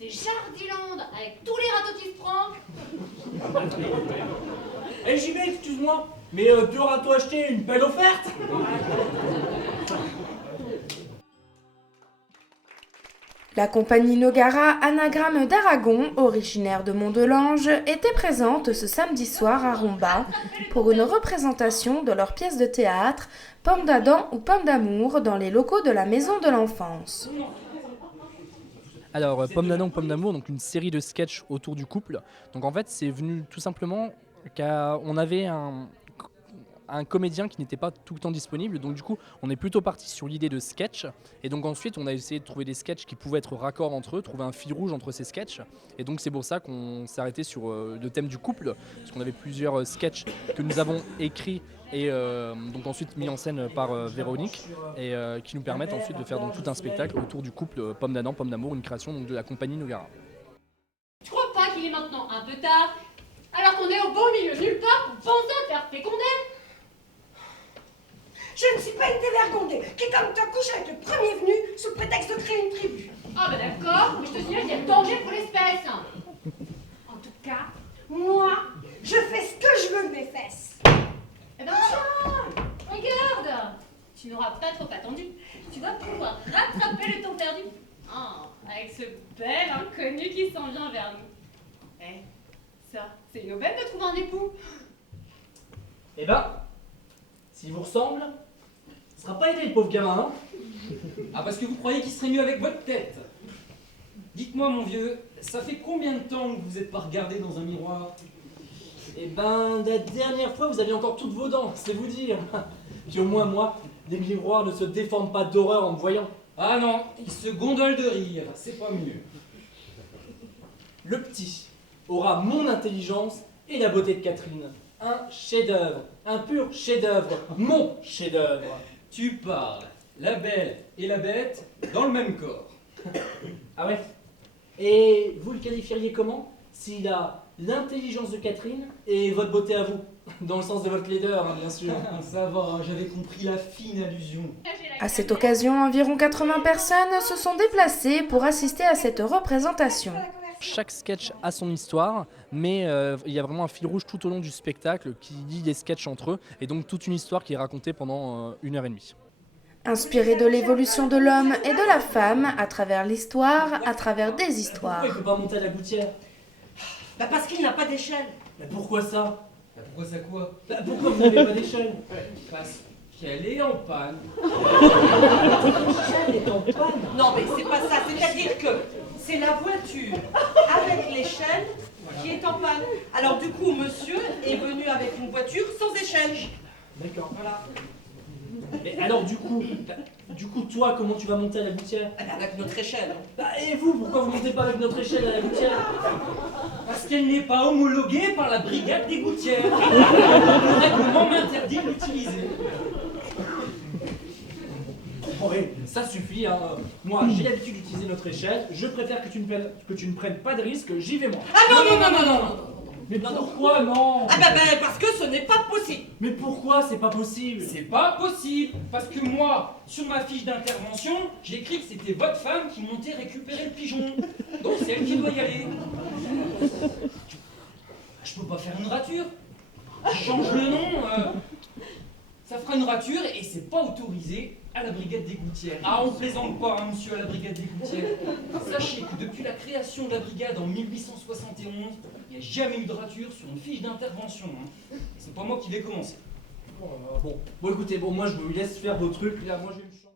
C'est Jardiland, avec tous les râteaux qui se prend. Eh JB, excuse-moi, mais tu auras-toi acheté une belle offerte? La compagnie Nogara Anagramme d'Aragon, originaire de Mont-de-Lange, était présente ce samedi soir à Romba pour une représentation de leur pièce de théâtre Pomme d'Adam ou Pomme d'amour dans les locaux de la Maison de l'Enfance. Alors, Pomme d'Adam ou Pomme d'amour, donc une série de sketchs autour du couple. Donc en fait, c'est venu tout simplement qu'on avait un comédien qui n'était pas tout le temps disponible, donc du coup on est plutôt parti sur l'idée de sketch, et donc ensuite on a essayé de trouver des sketchs qui pouvaient être raccords entre eux, trouver un fil rouge entre ces sketchs, et donc c'est pour ça qu'on s'est arrêté sur le thème du couple, parce qu'on avait plusieurs sketchs que nous avons écrits et donc ensuite mis en scène par Véronique, et qui nous permettent ensuite de faire donc tout un spectacle autour du couple Pomme d'Adam, Pomme d'amour, une création donc de la compagnie Nogara. Tu crois pas qu'il est maintenant un peu tard, alors qu'on est au beau milieu de nulle part pour penser à faire féconder? Je ne suis pas une dévergondée qui, comme toi, couche avec le premier venu sous prétexte de créer une tribu. Ah bah d'accord, mais je te signale qu'il y a danger pour l'espèce. En tout cas, moi, je fais ce que je veux de mes fesses. Eh ben tiens, regarde, tu n'auras pas trop attendu. Tu vas pouvoir rattraper le temps perdu. Ah, avec ce bel inconnu qui s'en vient vers nous. Eh, ça, c'est une aubaine de trouver un époux. Eh ben, s'il vous ressemble, ce sera pas aidé le pauvre gamin, hein? Ah, parce que vous croyez qu'il serait mieux avec votre tête. Dites-moi, mon vieux, ça fait combien de temps que vous n'êtes pas regardé dans un miroir? Eh ben, la dernière fois, vous aviez encore toutes vos dents, c'est vous dire. Puis au moins, moi, les miroirs ne se déforment pas d'horreur en me voyant. Ah non, ils se gondolent de rire, c'est pas mieux. Le petit aura mon intelligence et la beauté de Catherine. Un chef-d'œuvre, un pur chef-d'œuvre, mon chef-d'œuvre. Tu parles, la belle et la bête dans le même corps. Ah ouais? Et vous le qualifieriez comment? S'il a l'intelligence de Catherine et votre beauté à vous, dans le sens de votre laideur, hein, bien sûr. Ça va, j'avais compris la fine allusion. À cette occasion, environ 80 personnes se sont déplacées pour assister à cette représentation. Chaque sketch a son histoire, mais il y a vraiment un fil rouge tout au long du spectacle qui lie les sketchs entre eux, et donc toute une histoire qui est racontée pendant 1h30. Inspiré de l'évolution de l'homme et de la femme à travers l'histoire, à travers des histoires. Pourquoi il ne peut pas monter à la gouttière? Bah parce qu'il n'a pas d'échelle. Mais pourquoi ça? Bah, pourquoi ça quoi? Bah, pourquoi vous n'avez pas d'échelle? Parce qu'elle est en panne. L'échelle est en panne. Non mais c'est pas ça, c'est-à-dire que c'est la voiture avec l'échelle qui est en panne. Alors du coup, monsieur est venu avec une voiture sans échelle. D'accord. Voilà. Mais alors du coup, toi, comment tu vas monter à la gouttière? Eh ben, avec notre échelle. Bah, et vous, pourquoi vous montez pas avec notre échelle à la gouttière? Parce qu'elle n'est pas homologuée par la brigade des gouttières. Le règlement m'interdit de l'utiliser. Bon, et ça suffit, hein. Moi, j'ai l'habitude d'utiliser notre échelle. Je préfère que tu ne prennes pas de risque. J'y vais moi. Ah non, non, non, non, non, non, non. Mais pourquoi non? Ah ben, parce que ce n'est pas possible. Mais pourquoi c'est pas possible? C'est pas possible, parce que moi, sur ma fiche d'intervention, j'ai écrit que c'était votre femme qui montait récupérer le pigeon. Donc c'est elle qui doit y aller. Je peux pas faire une rature. Je change le nom, ça fera une rature et c'est pas autorisé à la brigade des gouttières. Ah, on plaisante pas, hein, monsieur, à la brigade des gouttières. Sachez que depuis la création de la brigade en 1871, il n'y a jamais eu de rature sur une fiche d'intervention. Hein. Et c'est pas moi qui vais commencer. Bon, écoutez, moi je vous laisse faire vos trucs. Là, moi je vais me changer.